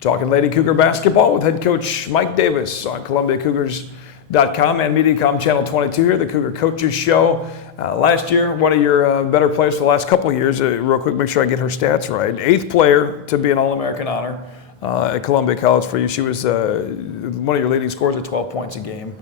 Talking Lady Cougar basketball with head coach Mike Davis on ColumbiaCougars.com and Mediacom Channel 22 here, the Cougar Coaches Show. Last year, one of your better players for the last couple of years, real quick, make sure I get her stats right. 8th player to be an All-American honor at Columbia College for you. She was one of your leading scorers at 12 points a game.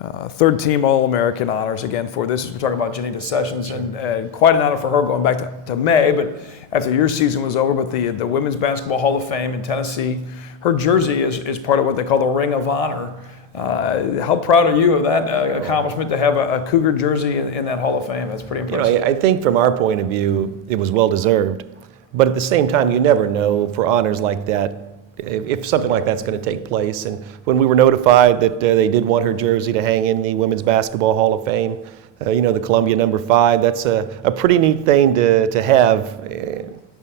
3rd team All-American honors again for this. We're talking about Janita Sessions, and quite an honor for her going back to May, but after your season was over. But the Women's Basketball Hall of Fame in Tennessee, her jersey is part of what they call the Ring of Honor. How proud are you of that accomplishment to have a Cougar jersey in that Hall of Fame? That's pretty impressive. You know, I think from our point of view, it was well deserved. But at the same time, you never know for honors like that if something like that's going to take place. And when we were notified that they did want her jersey to hang in the Women's Basketball Hall of Fame, you know, the Columbia number 5, that's a pretty neat thing to have.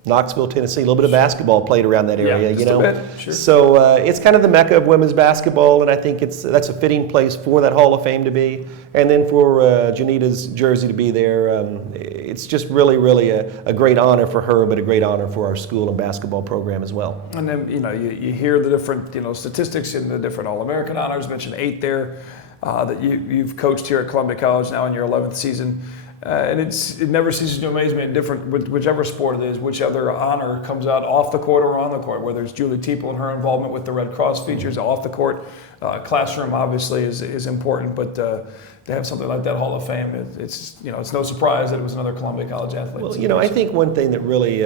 Knoxville, Tennessee, a little bit of basketball played around that area, yeah, you know. A bit, sure. So it's kind of the mecca of women's basketball, and I think that's a fitting place for that Hall of Fame to be. And then for Janita's jersey to be there, it's just really a great honor for her, but a great honor for our school and basketball program as well. And then, you know, you hear the different, statistics in the different All-American honors. Mentioned 8 there that you've coached here at Columbia College now in your 11th season. And it never ceases to amaze me in whichever sport it is, which other honor comes out off the court or on the court, whether it's Julie Teeple and her involvement with the Red Cross features off the court. Classroom obviously is important, but to have something like that Hall of Fame, it's no surprise that it was another Columbia College athlete. Well, I think one thing that really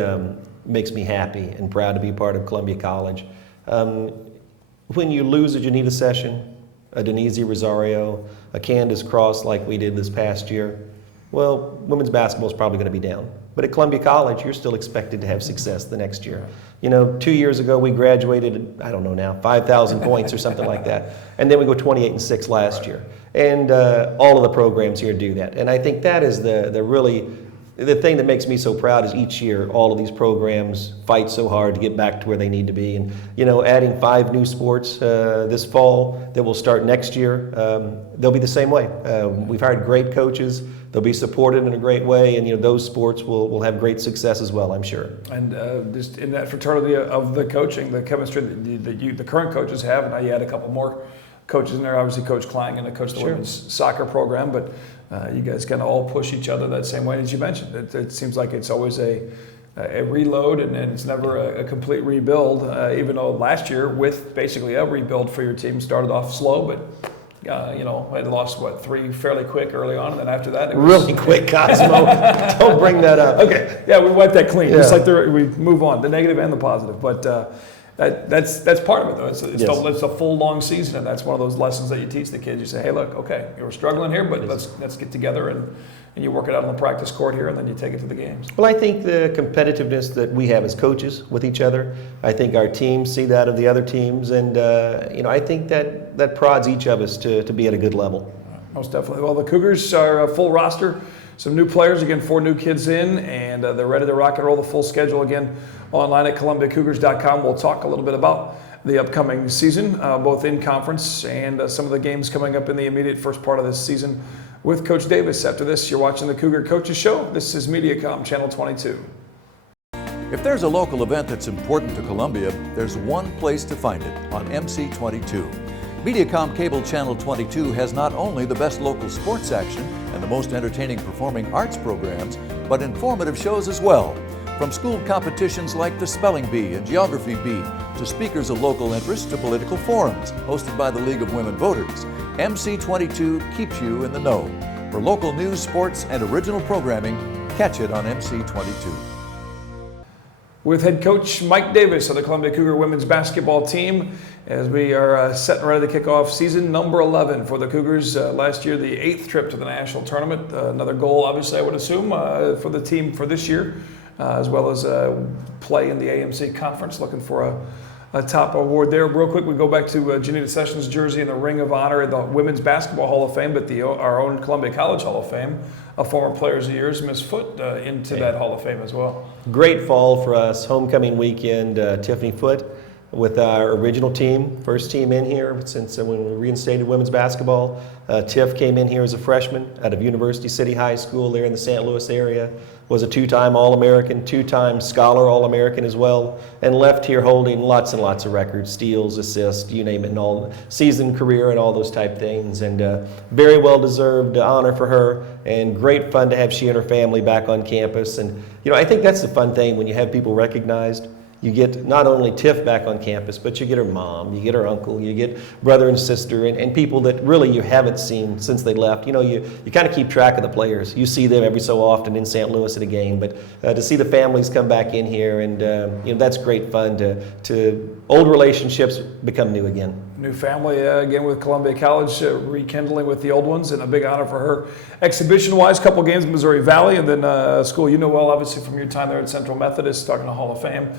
makes me happy and proud to be part of Columbia College, when you lose a Janita Session, a Denise Rosario, a Candace Cross like we did this past year, well, women's basketball is probably going to be down. But at Columbia College, you're still expected to have success the next year. 2 years ago, we graduated, I don't know now, 5,000 points or something like that. And then we go 28-6 last year. And all of the programs here do that. And I think that is the thing that makes me so proud is each year all of these programs fight so hard to get back to where they need to be. And, adding 5 new sports this fall that will start next year, they'll be the same way. We've hired great coaches. They'll be supported in a great way, and those sports will have great success as well, I'm sure. And just in that fraternity of the coaching, the chemistry that the current coaches have, and now you add a couple more coaches in there, obviously Coach Klang and the coach of the women's soccer program, but you guys kind of all push each other that same way as you mentioned. It seems like it's always a reload, and it's never a complete rebuild, even though last year with basically a rebuild for your team started off slow, but I lost 3 fairly quick early on, and then after that, it was really quick, Cosmo. Don't bring that up. Okay, yeah, we wiped that clean. Just like we move on, the negative and the positive. But that's part of it, though. It's a full long season, and that's one of those lessons that you teach the kids. You say, hey, look, okay, you were struggling here, but let's get together and you work it out on the practice court here, and then you take it to the games. Well, I think the competitiveness that we have as coaches with each other, I think our teams see that of the other teams, and I think that prods each of us to be at a good level. Most definitely. Well, the Cougars are a full roster, some new players, again, 4 new kids in, and they're ready to rock and roll. The full schedule, again, online at ColumbiaCougars.com. We'll talk a little bit about the upcoming season, both in conference and some of the games coming up in the immediate first part of this season with Coach Davis. After this, you're watching the Cougar Coaches Show. This is Mediacom Channel 22. If there's a local event that's important to Columbia, there's one place to find it, on MC22. Mediacom Cable Channel 22 has not only the best local sports action and the most entertaining performing arts programs, but informative shows as well. From school competitions like the Spelling Bee and Geography Bee, to speakers of local interest, to political forums hosted by the League of Women Voters, MC22 keeps you in the know. For local news, sports, and original programming, catch it on MC22. With head coach Mike Davis of the Columbia Cougar women's basketball team, as we are set and ready to kick off season number 11 for the Cougars. Last year, the 8th trip to the national tournament. Another goal, obviously, I would assume, for the team for this year, as well as play in the AMC conference. Looking for a top award there. Real quick, we go back to Janita Sessions' jersey in the Ring of Honor at the Women's Basketball Hall of Fame, but our own Columbia College Hall of Fame. A former Players of the Year's Miss Foote into that Hall of Fame as well. Great fall for us. Homecoming weekend, Tiffany Foote with our original team, first team in here since when we reinstated women's basketball. Tiff came in here as a freshman out of University City High School there in the St. Louis area. was a two-time All-American, two-time Scholar All-American as well, and left here holding lots and lots of records, steals, assists, you name it, and all season career and all those type things. And very well-deserved honor for her, and great fun to have she and her family back on campus. And I think that's the fun thing when you have people recognized. You get not only Tiff back on campus, but you get her mom, you get her uncle, you get brother and sister, and people that really you haven't seen since they left. You kind of keep track of the players. You see them every so often in St. Louis at a game, but to see the families come back in here, and that's great fun to old relationships become new again. New family again with Columbia College, rekindling with the old ones, and a big honor for her. Exhibition-wise, couple games in Missouri Valley, and then a school you know well, obviously from your time there at Central Methodist, talking to Hall of Fame,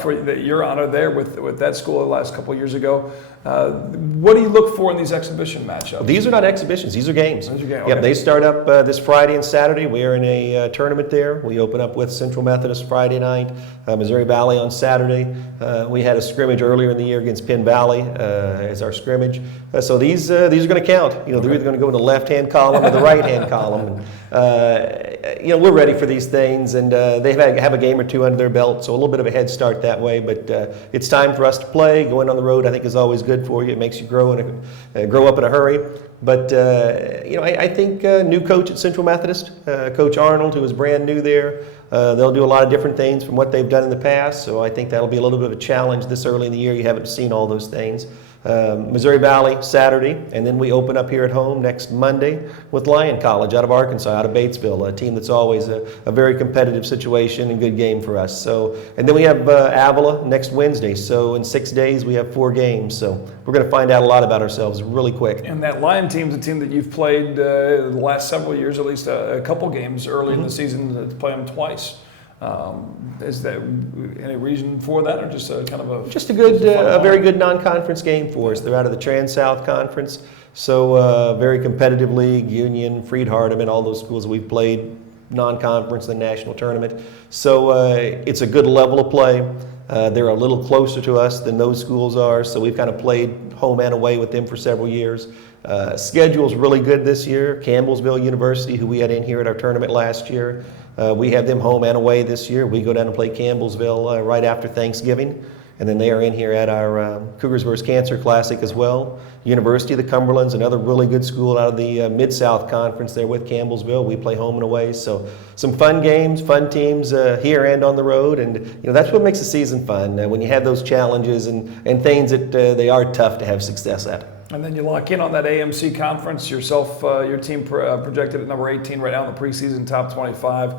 for your honor there with that school the last couple of years ago. What do you look for in these exhibition matchups? These are not exhibitions; these are games. These are games. Yep, they start up this Friday and Saturday. We are in a tournament there. We open up with Central Methodist Friday night, Missouri Valley on Saturday. We had a scrimmage earlier in the year against Penn Valley as our scrimmage. So these are going to count. They're either going to go in the left-hand column or the right-hand column. And, we're ready for these things, and they have a game or two under their belt, so a little bit of a head start that way. But it's time for us to play. Going on the road, I think, is always good for you. It makes you grow up in a hurry. But I think new coach at Central Methodist, Coach Arnold, who is brand new there. They'll do a lot of different things from what they've done in the past, so I think that'll be a little bit of a challenge this early in the year. You haven't seen all those things. Missouri Valley Saturday, and then we open up here at home next Monday with Lyon College out of Arkansas, out of Batesville, a team that's always a very competitive situation and good game for us. So, and then we have Avila next Wednesday. So in 6 days we have 4 games. So we're going to find out a lot about ourselves really quick. And that Lyon team's a team that you've played the last several years, at least a couple games early in the season to play them twice. Is there any reason for that, or just a kind of a very good non-conference game for us? They're out of the Trans-South Conference, so very competitive league. Union, Freed-Hardeman, all those schools we've played non-conference in the national tournament. So it's a good level of play. They're a little closer to us than those schools are, so we've kind of played home and away with them for several years. Schedule's really good this year. Campbellsville University, who we had in here at our tournament last year, we have them home and away this year. We go down and play Campbellsville right after Thanksgiving, and then they are in here at our Cougars vs. Cancer Classic as well. University of the Cumberland's another really good school out of the Mid-South Conference there with Campbellsville. We play home and away, so some fun games, fun teams here and on the road, and that's what makes the season fun, when you have those challenges and things that they are tough to have success at. And then you lock in on that AMC conference yourself. Your team projected at number 18 right now in the preseason top 25.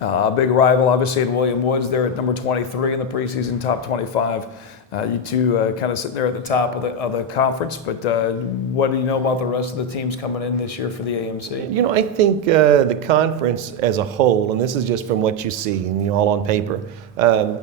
A big rival, obviously, in William Woods. They're at number 23 in the preseason top 25. You two kind of sit there at the top of the conference. But what do you know about the rest of the teams coming in this year for the AMC? I think the conference as a whole, and this is just from what you see and all on paper,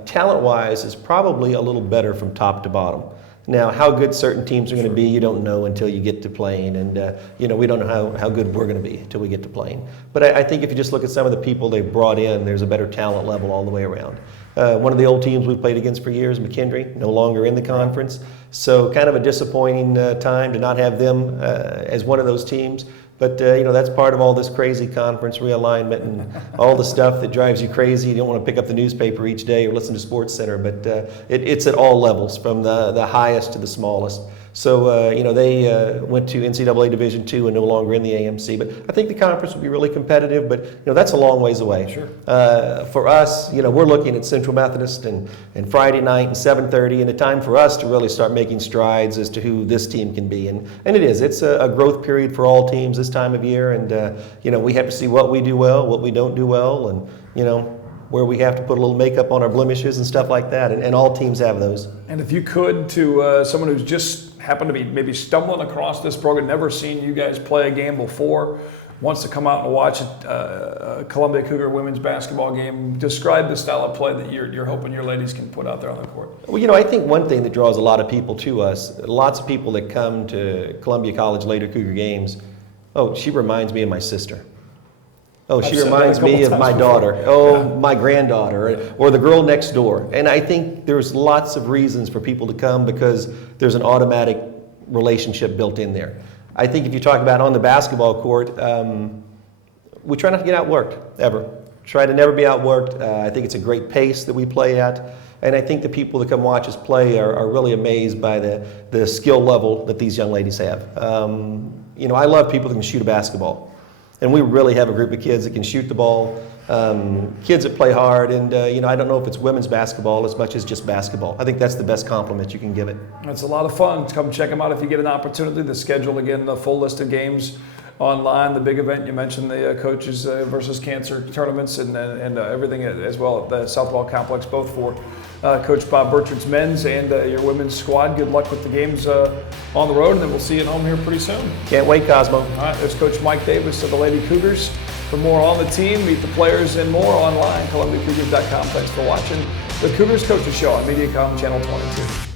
talent-wise is probably a little better from top to bottom. Now, how good certain teams are going to be, you don't know until you get to playing, and we don't know how good we're going to be until we get to playing. But I think if you just look at some of the people they've brought in, there's a better talent level all the way around. One of the old teams we've played against for years, McKendree, no longer in the conference, so kind of a disappointing time to not have them as one of those teams. But that's part of all this crazy conference realignment and all the stuff that drives you crazy. You don't want to pick up the newspaper each day or listen to Sports Center, but it's at all levels, from the highest to the smallest. So they went to NCAA Division II and no longer in the AMC. But I think the conference will be really competitive. But that's a long ways away. Sure. For us, we're looking at Central Methodist and Friday night and 7:30, and a time for us to really start making strides as to who this team can be. And it is. It's a growth period for all teams this time of year. And we have to see what we do well, what we don't do well, and where we have to put a little makeup on our blemishes and stuff like that. And all teams have those. And if you could, to someone who's just happened to be maybe stumbling across this program, never seen you guys play a game before, wants to come out and watch a Columbia Cougar women's basketball game, describe the style of play that you're hoping your ladies can put out there on the court. Well, I think one thing that draws a lot of people to us, lots of people that come to Columbia College later Cougar games, oh, she reminds me of my sister. Oh, she reminds me of my daughter. Oh, my granddaughter, or the girl next door. And I think there's lots of reasons for people to come because there's an automatic relationship built in there. I think if you talk about on the basketball court, we try not to get outworked, ever. Try to never be outworked. I think it's a great pace that we play at. And I think the people that come watch us play are really amazed by the skill level that these young ladies have. You know, I love people that can shoot a basketball. And we really have a group of kids that can shoot the ball, kids that play hard. And, you know, I don't know if it's women's basketball as much as just basketball. I think that's the best compliment you can give it. It's a lot of fun. Come check them out if you get an opportunity. The schedule, again, the full list of games online, the big event you mentioned, the coaches versus cancer tournaments and everything as well at the Southwell Complex, both for Coach Bob Bertrand's men's and your women's squad. Good luck with the games on the road, and then we'll see you at home here pretty soon. Can't wait, Cosmo. All right, there's Coach Mike Davis of the Lady Cougars. For more on the team, meet the players and more online, ColumbiaCougars.com. Thanks for watching the Cougars Coaches Show on Mediacom Channel 22.